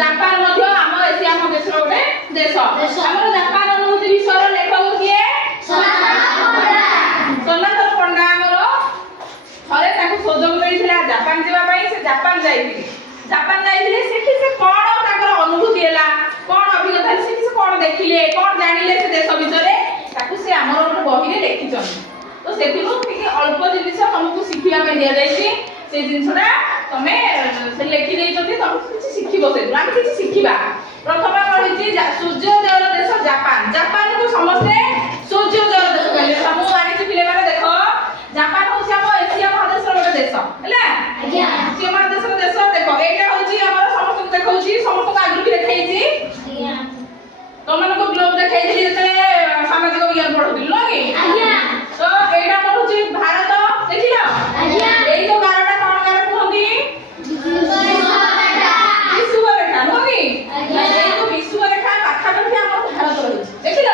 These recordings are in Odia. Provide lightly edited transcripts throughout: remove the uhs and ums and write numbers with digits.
ଜାପାନ ମଧ୍ୟ ଆମ ଏସିଆ ମହାଦେଶର ଗୋଟେ ଦେଶ। ଆମର ଜାପାନ ଅନୁଭୂତି ବିଷୟର ଲେଖକ କିଏ? ସନାତନ ପଣ୍ଡା। ଆମର ଥରେ ତାଙ୍କୁ ସୁଯୋଗ ମିଳିଥିଲା ଜାପାନ ଯିବା ପାଇଁ। ସେ ଜାପାନ ଯାଇଥିଲେ। ସେଠି ସେ କଣ ତାଙ୍କର ଅନୁଭୂତି ହେଲା, କଣ ଅଭିଜ୍ଞତା ହେଲା, ସେଠି ସେ କଣ ଦେଖିଲେ, କଣ ଜାଣିଲେ ସେ ଦେଶ ବିଷୟରେ, ତାକୁ ସେ ଆମର ଗୋଟେ ବହିରେ ଲେଖିଛନ୍ତି। ତ ସେଥିରୁ ଟିକେ ଅଳ୍ପ ଜିନିଷ ତମକୁ ଶିଖିବା ପାଇଁ ଦିଆଯାଇଛି। ସେ ଜିନିଷଟା ତମେ ସେ ଲେଖି ଦେଇଛନ୍ତି, ତମକୁ କିଛି ଶିଖିବ। ସେଥିରୁ ଆମେ କିଛି ଶିଖିବା। ପ୍ରଥମ କହିଛି ସୂର୍ଯ୍ୟୋଦୟର ଦେଶ ଜାପାନ। ଜାପାନକୁ ସମସ୍ତେ ସୂର୍ଯ୍ୟୋଦୟର ଦେଶ କହିଲେ। ମୁଁ ଜାଣିଛି ପିଲାମାନେ, ଦେଖ ଜାପାନ ହେଉଛି ଆମ ଏସିଆ ମହାଦେଶର ଗୋଟେ ଦେଶ ହେଲା। ଏସିଆ ମହାଦେଶର ଦେଶ। ଦେଖ ଏଇଟା ହେଉଛି ଆମର ସମସ୍ତଙ୍କୁ ଦେଖାଉଛି, ସମସ୍ତଙ୍କୁ ଆଗରୁ ବି ଦେଖେଇଛି। ତମମାନଙ୍କୁ ଗ୍ଲୋବ ଦେଖେଇଥିଲି ଯେତେବେଳେ ସାମାଜିକ ବିଜ୍ଞାନ ପଢୁଥିଲି, ନୁହଁ କି? ତ ଏଇଟା ଆମର ହେଉଛି ଭାରତ। ଦେଖିଲ ଏଇ ଯୋଉ ଗାରଟା କଣ ଗାର କୁହନ୍ତି? ବିଷୁବରେଖା, ନୁହଁ କି? ଏଇ ଯୋଉ ବିଷୁବରେଖା ପାଖାପାଖି ଆମର ଭାରତ ରହିଛି। ଦେଖିଲ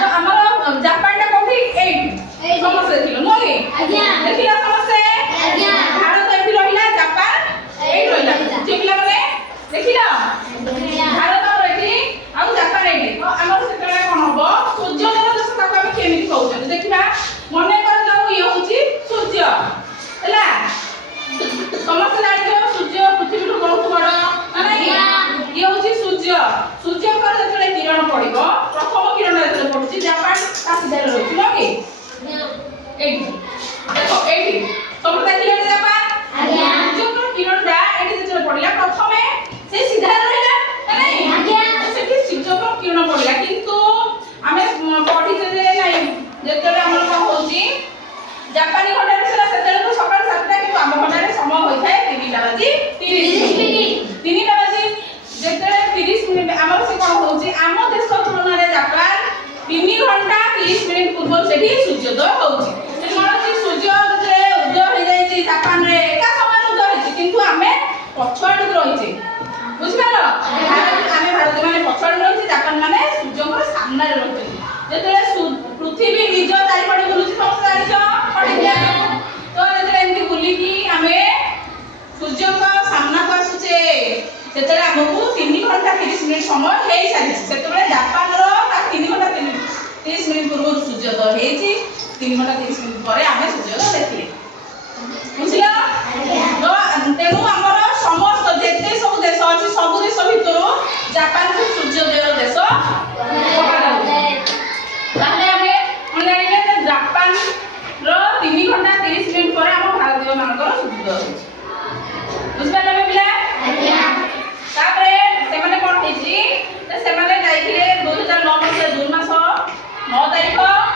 ତ ଆମର ଜାପାନଟା କୋଉଠି? ଏଇଠି। ସମସ୍ତେ ଦେଖିଲ, ନୁହଁ କି? ଦେଖିଲ ସମସ୍ତେ? ଭାରତ ଏଇଠି ରହିଲା, ଜାପାନ ଏଇଠି ରହିଲା। ଝିଅ ପିଲାମାନେ ଦେଖିଲ? ଭାରତ ଆମର ଏଇଠି ଆଉ ଜାପାନ ଏଇଠି। ତ ଆମର ସେତେବେଳେ କଣ ହବ? ସୂର୍ଯ୍ୟୋଦୟ ଦେଶ ତାକୁ ଆମେ କେମିତି କହୁଛନ୍ତି ଦେଖିବା। ମନେ କରିଯାଉ ଇଏ ହେଉଛି ସୂର୍ଯ୍ୟ ହେଲା। ସମସ୍ତେ ଜାଣିଛ ସୂର୍ଯ୍ୟ ପୃଥିବୀଠୁ ବହୁତ ବଡ଼ ନା ନାଇଁ? ଇଏ ହେଉଛି ସୂର୍ଯ୍ୟ। ସୂର୍ଯ୍ୟଙ୍କର ଯେତେବେଳେ କିରଣ ପଡ଼ିବ, ପ୍ରଥମ କିରଣ ଯେତେବେଳେ ପଡୁଛି, ଜାପାନ ତା ସିଧାରେ ରହିଛି, ନୁହଁ କି? ଏଇଠି ଦେଖ, ଏଇଠି ତମେ ଦେଖିଲେ ଜାପାନ। ସୂର୍ଯ୍ୟଙ୍କର କିରଣଟା ଏଇଠି ଯେତେବେଳେ ପଡ଼ିଲା, ପ୍ରଥମେ ସେ ସିଧାରେ ରହିଲା ନା ନାଇଁ? ସେଠି ସୂର୍ଯ୍ୟଙ୍କର କିରଣ ପଡ଼ିଲା। କିନ୍ତୁ ଆମେ ପଢିଛେ ଯେ ନାଇଁ, ଯେତେବେଳେ ଆମର କଣ ହଉଛି, ଜାପାନୀ ଘଣ୍ଟାରେ ସେଟା ସେତେବେଳେ ତ ସକାଳ 7ଟା, କିନ୍ତୁ ଆମ ଘଣ୍ଟାରେ ସମୟ ହୋଇଥାଏ 3ଟା ବାଜି 30 ମିନିଟ୍। 3ଟା ବାଜି ଯେତେବେଳେ 30 ମିନିଟ୍ ଆମର ସେ କଣ ହଉଛି, ଆମ ଦେଶ ତୁଳନାରେ ଜାପାନ 3 ଘଣ୍ଟା 30 ମିନିଟ୍ ପୂର୍ବରୁ ସେଠି ସୂର୍ଯ୍ୟୋଦୟ ହଉଛି। ସେଠି କଣ ଅଛି, ସୂର୍ଯ୍ୟ ଯେତେବେଳେ ଉଦୟ ହେଇଯାଇଛି ଜାପାନରେ ଏକା ସମୟରେ ଉଦୟ ହେଇଛି, କିନ୍ତୁ ଆମେ ପଛଆଡ଼କୁ ରହିଛେ। ବୁଝିପାରିଲ? ଆମେ ଭାରତ ମାନେ ପଛଆଡ଼କୁ ରହିଛେ, ଜାପାନ ମାନେ ସୂର୍ଯ୍ୟଙ୍କର ସାମ୍ନାରେ ରହିଛନ୍ତି। ଯେତେବେଳେ ପୃଥିବୀ ନିଜ ଚାରିପଟେ ବୁଲୁଛି, ସମସ୍ତେ ଜାଣିଛ ପଢିଥିଲେ। ତ ଯେତେବେଳେ ଏମିତି ବୁଲିକି ଆମେ ସୂର୍ଯ୍ୟଙ୍କ ସାମ୍ନାକୁ ଆସୁଛେ, ସେତେବେଳେ ଆମକୁ 3 ଘଣ୍ଟା 30 ମିନିଟ୍ ସମୟ ହେଇସାରିଛି। ସେତେବେଳେ ଜାପାନର 3 ଘଣ୍ଟା 30 ମିନିଟ୍ ପୂର୍ବରୁ ସୂର୍ଯ୍ୟୋଦୟ ହେଇଛି। 3 ଘଣ୍ଟା 30 ମିନିଟ୍ ପରେ ଆମେ ସୂର୍ଯ୍ୟୋଦୟ ଦେଖିଲେ। ବୁଝିଲ? ତେଣୁ ଆମର